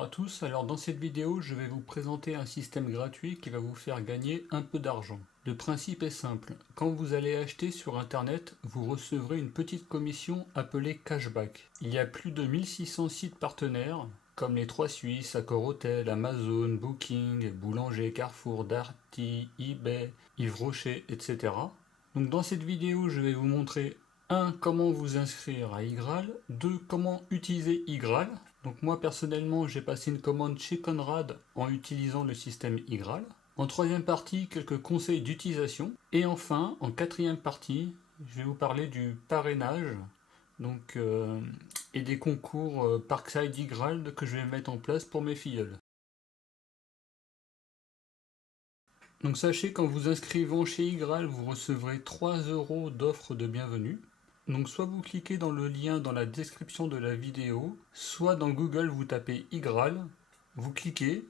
Bonjour à tous, alors dans cette vidéo je vais vous présenter un système gratuit qui va vous faire gagner un peu d'argent. Le principe est simple, quand vous allez acheter sur internet, vous recevrez une petite commission appelée cashback. Il y a plus de 1600 sites partenaires, comme les 3 Suisses, Accor Hotel, Amazon, Booking, Boulanger, Carrefour, Darty, eBay, Yves Rocher, etc. Donc dans cette vidéo je vais vous montrer 1. Comment vous inscrire à Igral. 2. Comment utiliser Igral. Donc moi personnellement j'ai passé une commande chez Conrad en utilisant le système Igral. En troisième partie, quelques conseils d'utilisation. Et enfin, en quatrième partie, je vais vous parler du parrainage donc, et des concours Parkside Igral que je vais mettre en place pour mes filleuls. Donc sachez qu'en vous inscrivant chez Igral, vous recevrez 3 € d'offre de bienvenue. Donc soit vous cliquez dans le lien dans la description de la vidéo, soit dans Google vous tapez Igral, vous cliquez,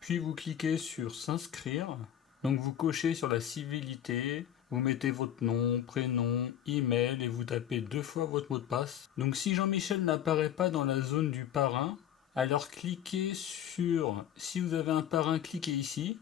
puis vous cliquez sur s'inscrire. Donc vous cochez sur la civilité, vous mettez votre nom, prénom, email et vous tapez 2 fois votre mot de passe. Donc si Jean-Michel n'apparaît pas dans la zone du parrain, alors cliquez sur, si vous avez un parrain, cliquez ici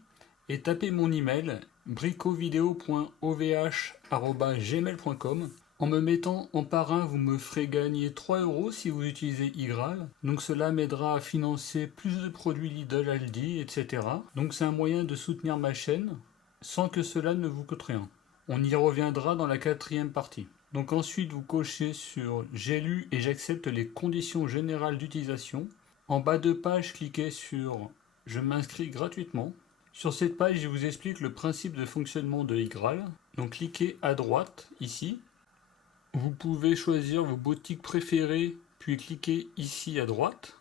et tapez mon email bricovideo.ovh@gmail.com. En me mettant en parrain, vous me ferez gagner 3 € si vous utilisez Igral. Donc cela m'aidera à financer plus de produits Lidl, Aldi, etc. Donc c'est un moyen de soutenir ma chaîne sans que cela ne vous coûte rien. On y reviendra dans la quatrième partie. Donc ensuite vous cochez sur j'ai lu et j'accepte les conditions générales d'utilisation. En bas de page, cliquez sur je m'inscris gratuitement. Sur cette page, je vous explique le principe de fonctionnement de Igral. Donc cliquez à droite ici. Vous pouvez choisir vos boutiques préférées, puis cliquez ici à droite.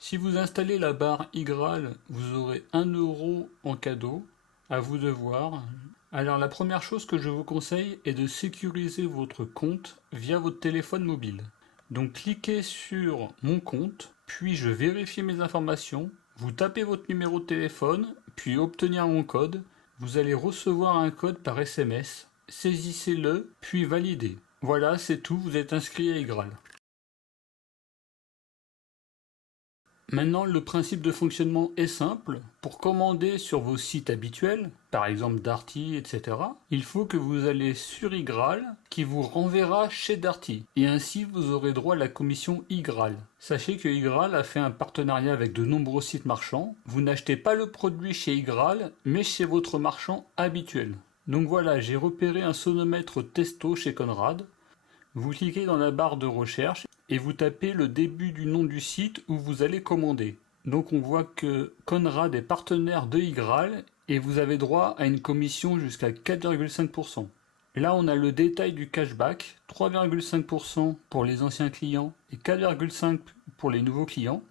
Si vous installez la barre Igral, vous aurez 1 € en cadeau. À vous de voir. Alors la première chose que je vous conseille est de sécuriser votre compte via votre téléphone mobile. Donc cliquez sur mon compte, puis je vérifie mes informations. Vous tapez votre numéro de téléphone, puis obtenir mon code. Vous allez recevoir un code par SMS. Saisissez-le, puis validez. Voilà, c'est tout, vous êtes inscrit à Igral. Maintenant, le principe de fonctionnement est simple. Pour commander sur vos sites habituels, par exemple Darty, etc., il faut que vous allez sur Igral, qui vous renverra chez Darty. Et ainsi, vous aurez droit à la commission Igral. Sachez que Igral a fait un partenariat avec de nombreux sites marchands. Vous n'achetez pas le produit chez Igral, mais chez votre marchand habituel. Donc voilà, j'ai repéré un sonomètre Testo chez Conrad. Vous cliquez dans la barre de recherche et vous tapez le début du nom du site où vous allez commander. Donc on voit que Conrad est partenaire de Igral et vous avez droit à une commission jusqu'à 4,5%. Là on a le détail du cashback, 3,5% pour les anciens clients et 4,5% pour les nouveaux clients.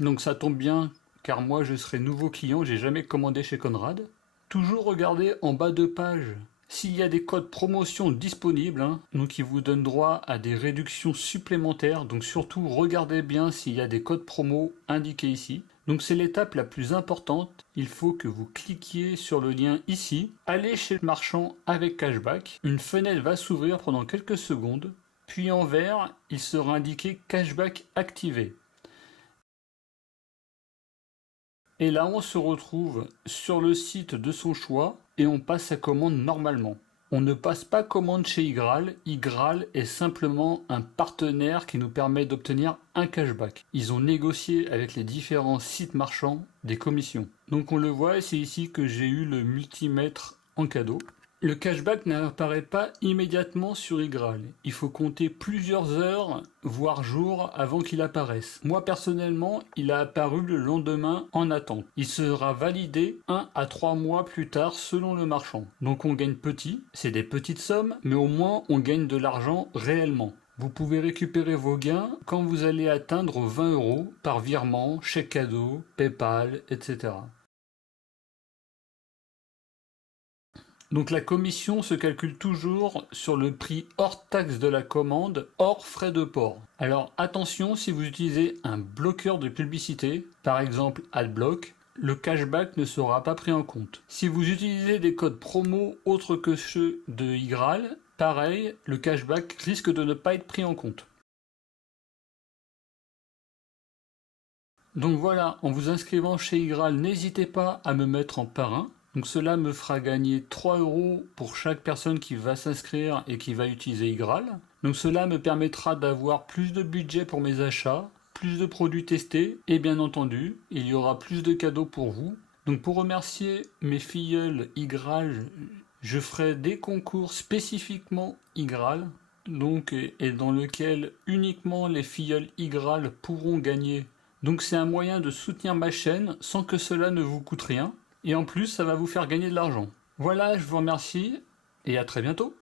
Donc ça tombe bien car moi je serai nouveau client, j'ai jamais commandé chez Conrad. Toujours regardez en bas de page s'il y a des codes promotion disponibles, donc qui vous donnent droit à des réductions supplémentaires. Donc surtout regardez bien s'il y a des codes promo indiqués ici. Donc c'est l'étape la plus importante. Il faut que vous cliquiez sur le lien ici. Allez chez le marchand avec cashback. Une fenêtre va s'ouvrir pendant quelques secondes. Puis en vert, il sera indiqué cashback activé. Et là, on se retrouve sur le site de son choix et on passe sa commande normalement. On ne passe pas commande chez Igral. Igral est simplement un partenaire qui nous permet d'obtenir un cashback. Ils ont négocié avec les différents sites marchands des commissions. Donc on le voit et c'est ici que j'ai eu le multimètre en cadeau. Le cashback n'apparaît pas immédiatement sur Igral. Il faut compter plusieurs heures, voire jours, avant qu'il apparaisse. Moi, personnellement, il a apparu le lendemain en attente. Il sera validé 1 à 3 mois plus tard selon le marchand. Donc on gagne petit, c'est des petites sommes, mais au moins on gagne de l'argent réellement. Vous pouvez récupérer vos gains quand vous allez atteindre 20 € par virement, chèque cadeau, PayPal, etc. Donc la commission se calcule toujours sur le prix hors taxe de la commande, hors frais de port. Alors attention, si vous utilisez un bloqueur de publicité, par exemple AdBlock, le cashback ne sera pas pris en compte. Si vous utilisez des codes promo autres que ceux de Igral, pareil, le cashback risque de ne pas être pris en compte. Donc voilà, en vous inscrivant chez Igral, n'hésitez pas à me mettre en parrain. Donc cela me fera gagner 3 € pour chaque personne qui va s'inscrire et qui va utiliser Igral. Donc cela me permettra d'avoir plus de budget pour mes achats, plus de produits testés et bien entendu, il y aura plus de cadeaux pour vous. Donc pour remercier mes filleuls Igral, je ferai des concours spécifiquement Igral, donc et dans lequel uniquement les filleuls Igral pourront gagner. Donc c'est un moyen de soutenir ma chaîne sans que cela ne vous coûte rien. Et en plus, ça va vous faire gagner de l'argent. Voilà, je vous remercie et à très bientôt.